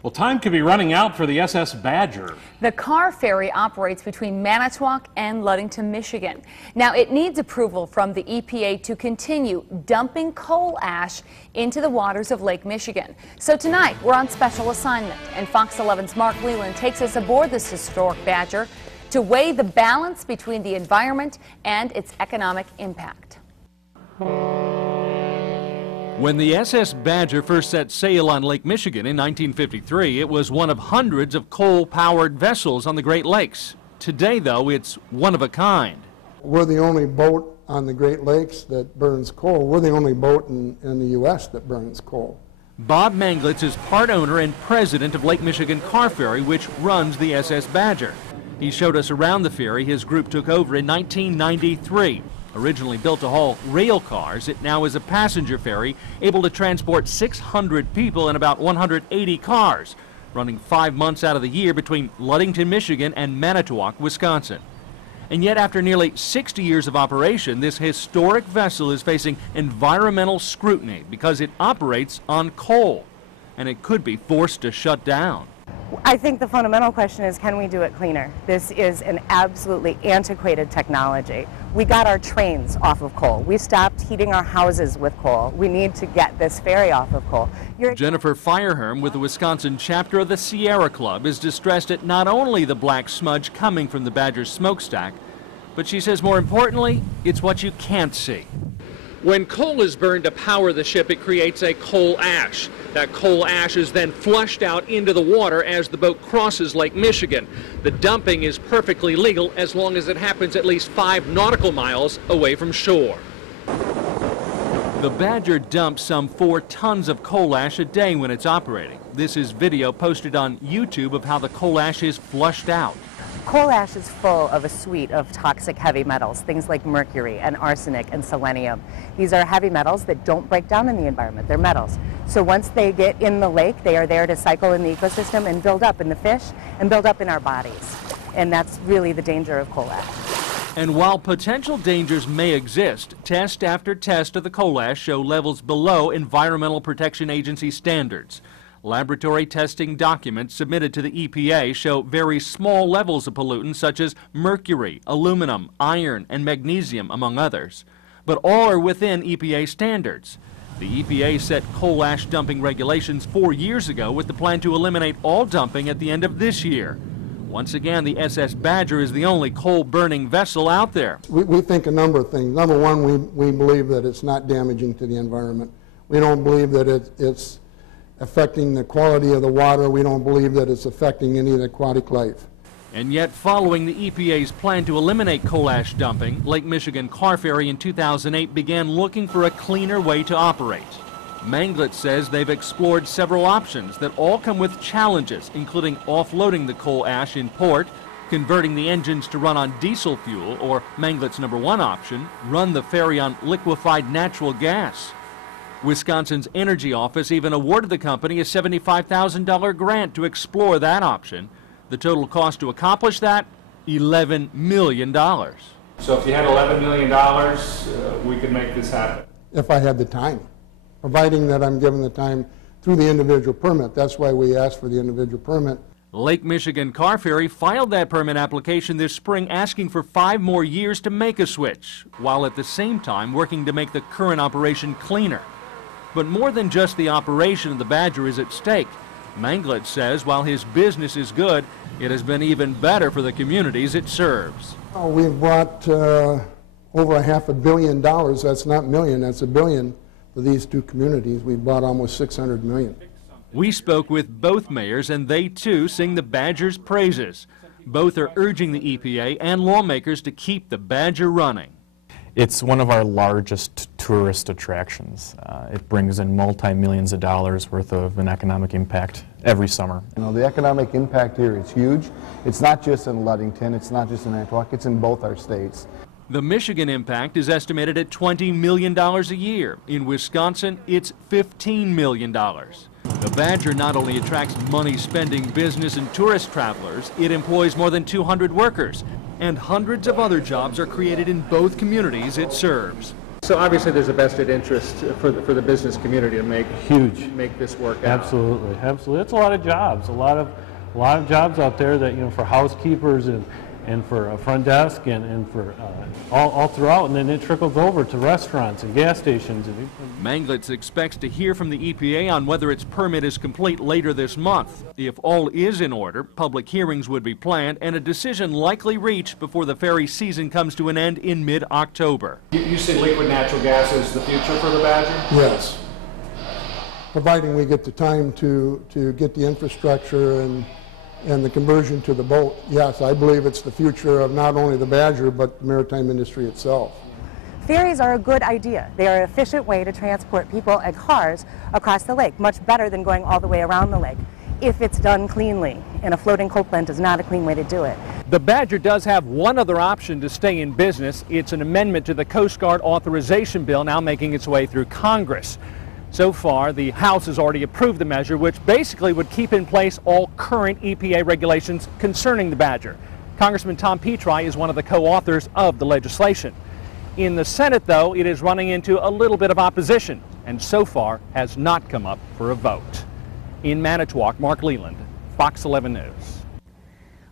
Well, time could be running out for the SS Badger. The car ferry operates between Manitowoc and Ludington, Michigan. Now, it needs approval from the EPA to continue dumping coal ash into the waters of Lake Michigan. So tonight, we're on special assignment, and Fox 11's Mark Leland takes us aboard this historic Badger to weigh the balance between the environment and its economic impact. When the SS Badger first set sail on Lake Michigan in 1953, it was one of hundreds of coal-powered vessels on the Great Lakes. Today, though, it's one of a kind. We're the only boat on the Great Lakes that burns coal. We're the only boat in the U.S. that burns coal. Bob Manglitz is part owner and president of Lake Michigan Car Ferry, which runs the SS Badger. He showed us around the ferry his group took over in 1993. Originally built to haul rail cars, it now is a passenger ferry able to transport 600 people and about 180 cars, running 5 months out of the year between Ludington, Michigan and Manitowoc, Wisconsin. And yet, after nearly 60 years of operation, this historic vessel is facing environmental scrutiny because it operates on coal, and it could be forced to shut down. I think the fundamental question is, can we do it cleaner? This is an absolutely antiquated technology. We got our trains off of coal. We stopped heating our houses with coal. We need to get this ferry off of coal. Jennifer Fireherm with the Wisconsin chapter of the Sierra Club is distressed at not only the black smudge coming from the Badger's smokestack, but she says more importantly, it's what you can't see. When coal is burned to power the ship, it creates a coal ash. That coal ash is then flushed out into the water as the boat crosses Lake Michigan. The dumping is perfectly legal as long as it happens at least 5 nautical miles away from shore. The Badger dumps some 4 tons of coal ash a day when it's operating. This is video posted on YouTube of how the coal ash is flushed out. Coal ash is full of a suite of toxic heavy metals, things like mercury and arsenic and selenium. These are heavy metals that don't break down in the environment. They're metals. So once they get in the lake, they are there to cycle in the ecosystem and build up in the fish and build up in our bodies. And that's really the danger of coal ash. And while potential dangers may exist, test after test of the coal ash show levels below Environmental Protection Agency standards. Laboratory testing documents submitted to the EPA show very small levels of pollutants such as mercury, aluminum, iron, and magnesium, among others. But all are within EPA standards. The EPA set coal ash dumping regulations 4 years ago with the plan to eliminate all dumping at the end of this year. Once again, the SS Badger is the only coal-burning vessel out there. We think a number of things. Number one, we believe that it's not damaging to the environment. We don't believe that it's affecting the quality of the water. We don't believe that it's affecting any of the aquatic life. And yet, following the EPA's plan to eliminate coal ash dumping, Lake Michigan Car Ferry in 2008 began looking for a cleaner way to operate. Manglitz says they've explored several options that all come with challenges, including offloading the coal ash in port, converting the engines to run on diesel fuel, or Manglitz's #1 option, run the ferry on liquefied natural gas. Wisconsin's Energy Office even awarded the company a $75,000 grant to explore that option. The total cost to accomplish that, $11 million. So if you had $11 million, we could make this happen. If I had the time, providing that I'm given the time through the individual permit. That's why we asked for the individual permit. Lake Michigan Car Ferry filed that permit application this spring, asking for 5 more years to make a switch, while at the same time working to make the current operation cleaner. But more than just the operation of the Badger is at stake. Manglitz says while his business is good, it has been even better for the communities it serves. We've brought over $500 million. That's not million, that's $1 billion for these 2 communities. We've brought almost $600 million. We spoke with both mayors, and they too sing the Badger's praises. Both are urging the EPA and lawmakers to keep the Badger running. It's one of our largest tourist attractions. It brings in multi-millions of dollars worth of an economic impact every summer. You know, the economic impact here is huge. It's not just in Ludington, it's not just in Manitowoc, it's in both our states. The Michigan impact is estimated at $20 million a year. In Wisconsin, it's $15 million. The Badger not only attracts money-spending business and tourist travelers, it employs more than 200 workers, and hundreds of other jobs are created in both communities it serves. So obviously there's a vested interest for the business community to make this work out. Absolutely, absolutely. It's a lot of jobs, a lot of jobs out there that, you know, for housekeepers and for a front desk and for all throughout, and then it trickles over to restaurants and gas stations. Manglitz expects to hear from the EPA on whether its permit is complete later this month. If all is in order, public hearings would be planned and a decision likely reached before the ferry season comes to an end in mid-October. You see liquid natural gas as the future for the Badger? Yes. Providing we get the time to get the infrastructure and the conversion to the boat, yes, I believe it's the future of not only the Badger, but the maritime industry itself. Ferries are a good idea. They are an efficient way to transport people and cars across the lake, much better than going all the way around the lake, if it's done cleanly. And a floating coal plant is not a clean way to do it. The Badger does have one other option to stay in business. It's an amendment to the Coast Guard authorization bill now making its way through Congress. So far, the House has already approved the measure, which basically would keep in place all current EPA regulations concerning the Badger. Congressman Tom Petri is one of the co-authors of the legislation. In the Senate, though, it is running into a little bit of opposition, and so far has not come up for a vote. In Manitowoc, Mark Leland, Fox 11 News.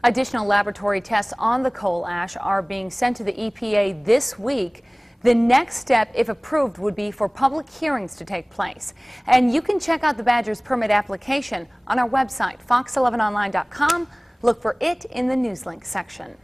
Additional laboratory tests on the coal ash are being sent to the EPA this week. The next step, if approved, would be for public hearings to take place. And you can check out the Badger's permit application on our website, fox11online.com. Look for it in the Newslink section.